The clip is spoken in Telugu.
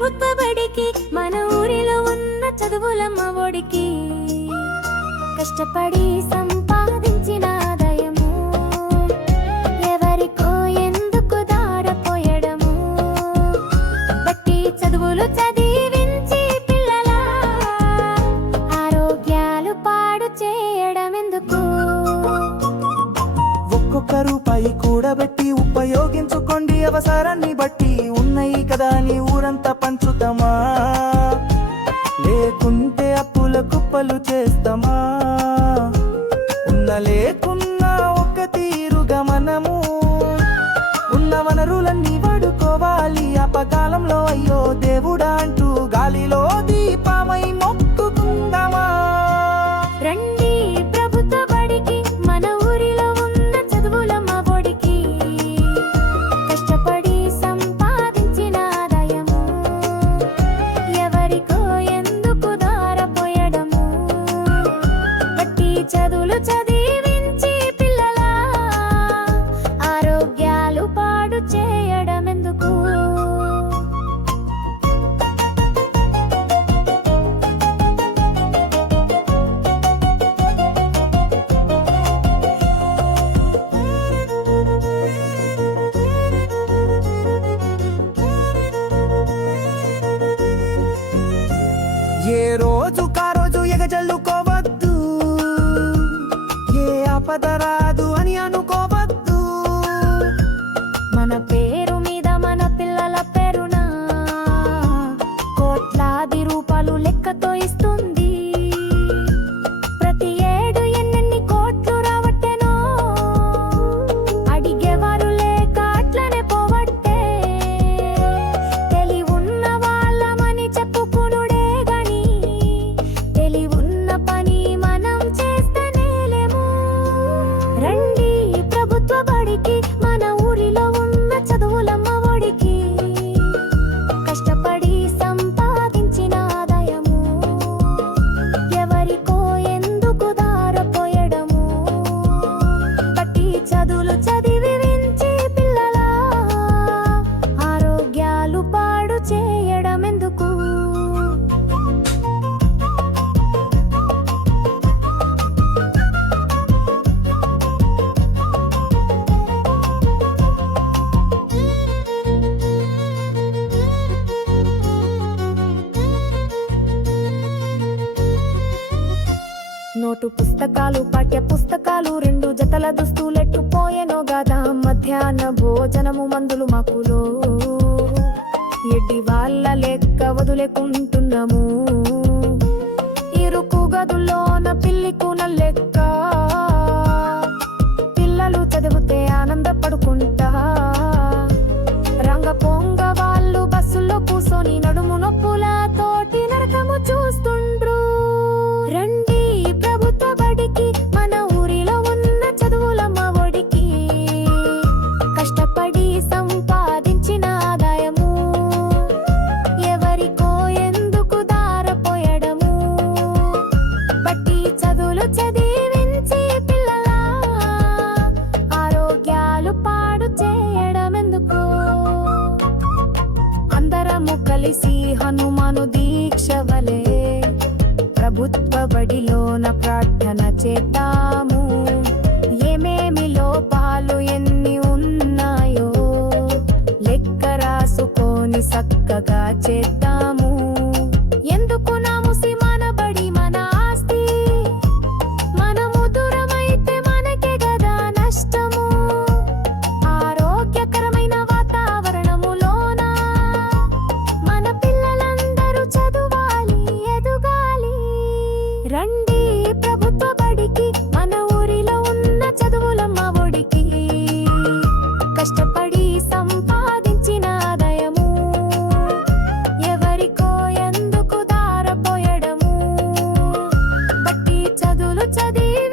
ప్రభుత్వ బడికి మన ఊరిలో ఉన్న చదువులమ్మ ఒడికి కష్టపడి సంపాదించిన ఆదాయము ఎవరికో ఎందుకు దారపోయడము బట్టి చదువులు చదివించి పిల్లల ఆరోగ్యాలు పాడు చేయడం ఎందుకు? ఒక్కొక్క రూపాయి కూడబెట్టి ఉపయోగించుకోండి, అవసరాన్ని బట్టి ఉన్నాయి కదా అని ఊరంతా పంచుతామా? లేకుంటే అప్పుల కుప్పలు చేస్తామా? ఉన్న లేకున్నా ఒక తీరుగా మనము ఉన్న వనరులన్నీ వాడుకోవాలి. అపకాలంలో అయ్యో దేవుడా అంటూ గాలిలో దీపమై మొక్కుకుందామా? రండి ప్రభుత్వ బడికి మన ఊరిలో ఉన్న చదువులమ్మ ఒడికి కష్టపడి సంపాదించిన ఆదాయము ఎవరికో ఎందుకు దారపోయడము బట్టి చదువులు చదివించి పిల్లల ఆరోగ్యాలు పాడు చేయడం ఎందుకు? ఏ రోజు కారోజు ఎగజల్లుకోవద్దు, ఏ ఆపద రాదు అని అనుకోవద్దు. మన పేరు మీద మన పిల్లల పేరున కోట్లాది రూపాయలు లెక్కతో ఇస్తుంది. ప్రతి ఏడు ఎన్నెన్ని కోట్లు రావట్టెనో అడిగేవారు లేక అట్లనే పోవట్టే. తెలివున్న వాళ్ళమని చెప్పుకునుడే గాని తెలివున్న పని మనం చేస్తనేలేము. రండి ప్రభుత్వ బడికి మన ఊరిలో ఉన్న చదువులమ్మ ఒడికి కష్టపడి సంపాదించిన ఆదాయము ఎవరికో ఎందుకు దారపోయడము బట్టి చదువులు చదివించి పిల్లల ఆరోగ్యాలు పాడు చేయడం ఎందుకు? నోటు పుస్తకాలు పాఠ్య పుస్తకాలు 2 జతల దుస్తులెట్టుపోయేనో గదా మధ్యాహ్న భోజనము మందులు మాకులో ఎడ్డి వాళ్ళ లెక్క వదులుకుంటున్నాము. ఇరుకు గదుల్లోన పిల్లి కూన లెక్క పిల్లలు చదివితే ఆనందపడుకుంటా రంగ పొంగ వాళ్ళు బస్సుల్లో కూసోని నడుము నొప్పుల తోటి నరకము చూస్తుండ్రు. రండి ప్రభుత్వ బడికి మన ఊరిలో ఉన్న చదువులమ్మ ఒడికి కష్టపడి సంపాదించిన ఆదాయము ఎవరికో ఎందుకు దారపోయడము బట్టి చదువులు చదివించి పిల్లల ఆరోగ్యాలు పాడు చేయడం ఎందుకు? అందరము కలిసి హనుమాను దీక్ష వలె ప్రభుత్వ బడిలోన ప్రార్థన చేద్దాము. ఏమేమి లోపాలు ఎన్ని ఉన్నాయో లెక్క రాసుకొని చక్కగా చేద్దాము. ఎందుకు నా ముసి మన బడి మన ఆస్తి మనము దూరమైతే మనకే గదా నష్టము. ఆరోగ్యకరమైన వాతావరణములోన మన పిల్లలందరూ చదువాలి ఎదుగాలి. రండి ప్రభుత్వ బడికి మన ఊరిలో ఉన్న చదువులమ్మ ఒడికి కష్టపడి సంపాదించిన ఆదాయము ఎవరికో ఎందుకు దారపోయడము బట్టి చదువులు చదివి